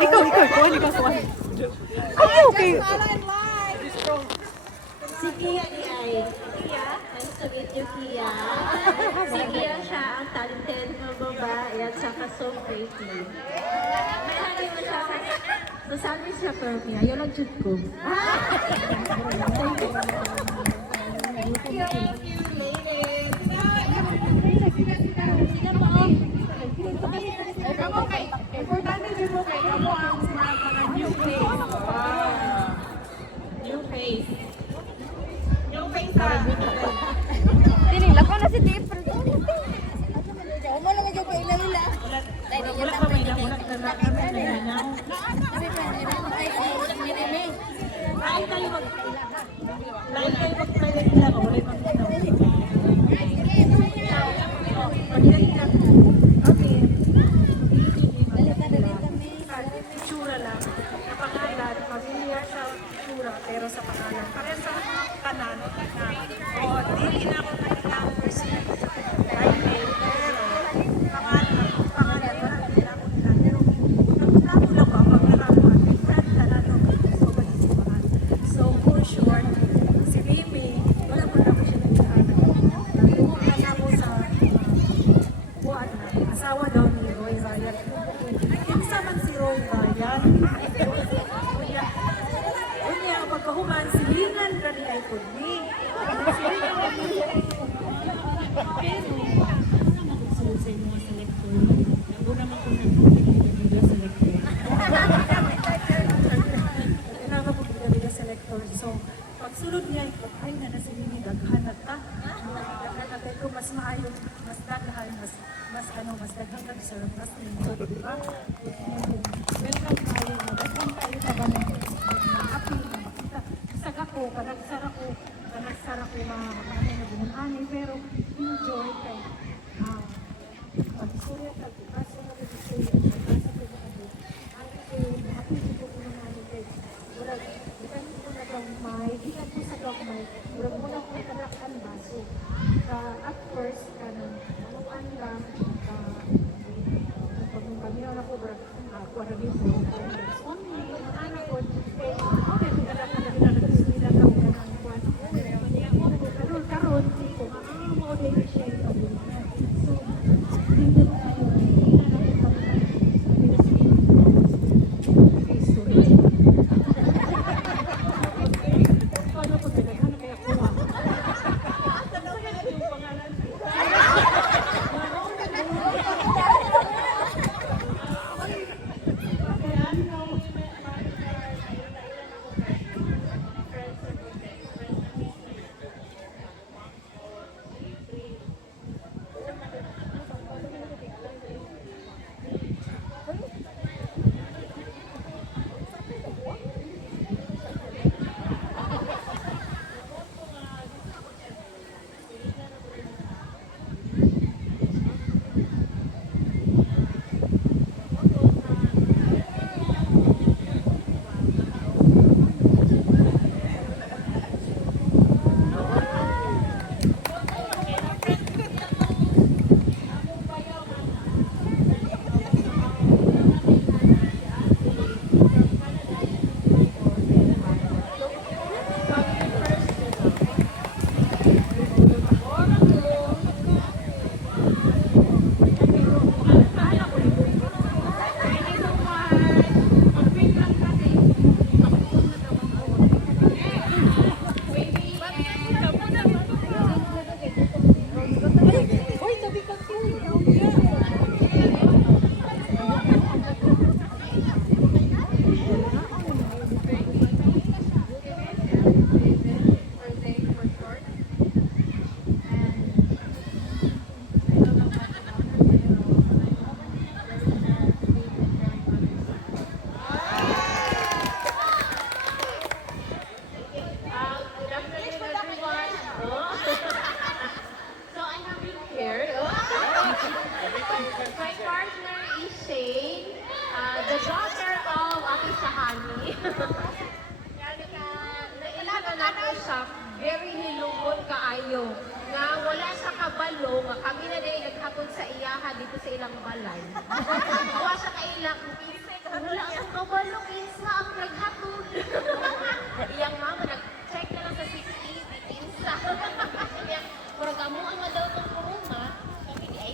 Ikaw, kuhan. Okay. Si Kia ay nice to meet you, Kia. Si Kia siya ang talented na babae at saka so pretty. Mahalay mo siya. Nasabi siya pero Kia, yun ang jud ko. Thank you, ladies. Importante din mo kayo mo ang mga new face. New face. New face ha. Tinila ko na si Dave. Umano nga ko ilalila. Wala pa may nakulat na nakakita na. Ay, tayo mag... Lahat tayo mag-pilot nila ko. Wala pa kita. Okay. Itsura lang. Sa pangalan, familiar siya itsura, pero sa pangalan. Kaya sa kanan, di na ako kailangan person. Private, pero pangalan, wala nila ako nila. Pero nagtamo lang ba, pag nalaman, friend ka na nung pangalan. So, for short, si Mimi, wala mo na ko siya nagkahan. Nagpupunta na mo sa asawa daw ni Roy Ryan. Kinsa man si Roy Ryan. Unya, pagkahuman, silingan ka ni ay kuni. Silingan ka ni ay pero, nagsusunod sa inyo sa selector. Naguna man kung nagpapagpapagpapagpapag sa selector. Kailangan po bigla selector. So, pagsulod niya, ay na nasa mini, daghanat ka. Daghanat ko, mas maayo, mas daghan, mas daghan ka, sir, mas nindot, di ba? Welcome tayo, daghan tayo na ba na happy na makita. Saga ko, kanagsara ko mga kapatid na bumuhanay, pero enjoy kay pag-surya ka, kaso na pag-surya, kaso ko na ako. Happy ko po na namin kay ikan ko na gagmay, murag mo na ko kanakan baso. At first, manuan lang, pag paminaw na ko, kuwara dito, only, anak ko, okay, kung anak na nagsusunod na ako, karon, di ko, mo din siya yung so, hindi na tayo, the daughter of Ate Sahani. Nailaga na ko siya, very hilungon kaayo. Nga wala sa kabalo, nga kami na din hapon sa iyaha dito sa ilang balay. Kuha siya ka ilang, wala akong kabalo, kinsa ang naghatod. Iyang mama, nag-check na lang sa CCTV, kinsa. Pero kamo ang madaw itong kuruma, kami di ay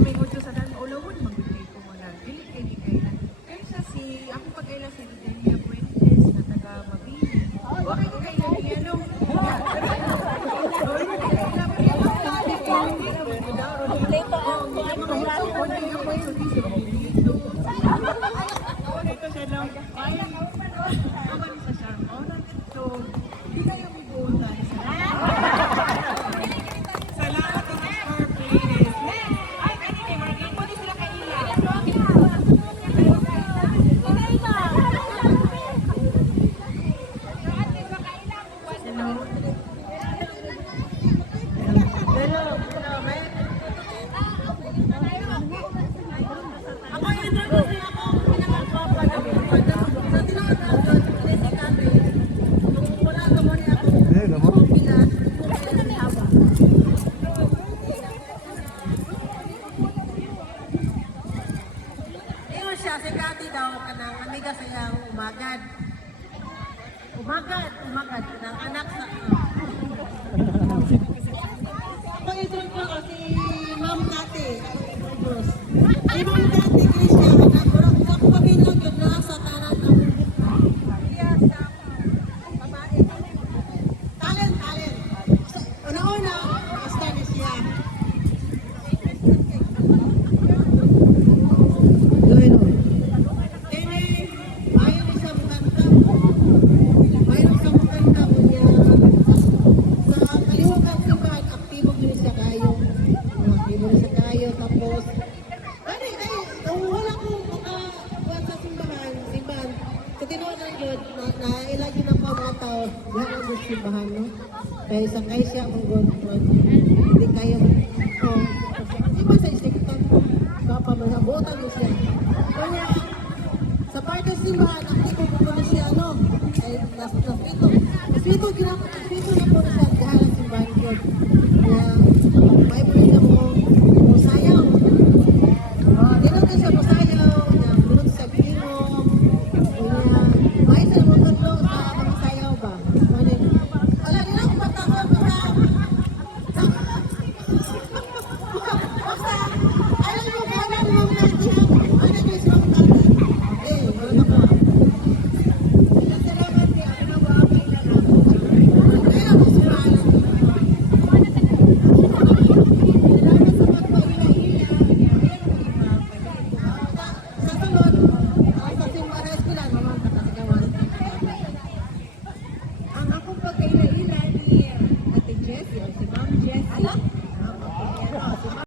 may gusto sa dan ulawon magbigay ko mo na dili kay di kay na kaya sa si ako pagkaila si Delia Fuentes na taga Mabini okay ko kay niya no Ingon siya, si Kati daw, kanang amiga sa iyang umagad. Umagad, kanang anak sa... Ako ito ko si Ma'am Kati. Si Ma'am Kati, Krisya, ako pabilang yun na sa tanan ang talent. Una-una, basta ni siya. Simbahan, no? Kaya isang kayo siya kung hindi kayo di ba sa isiktan kapa masabotan niyo siya kaya sa parte ng simbahan aktibo po na siya no ay nasito na po na siya gahalang simbahan yun kaya may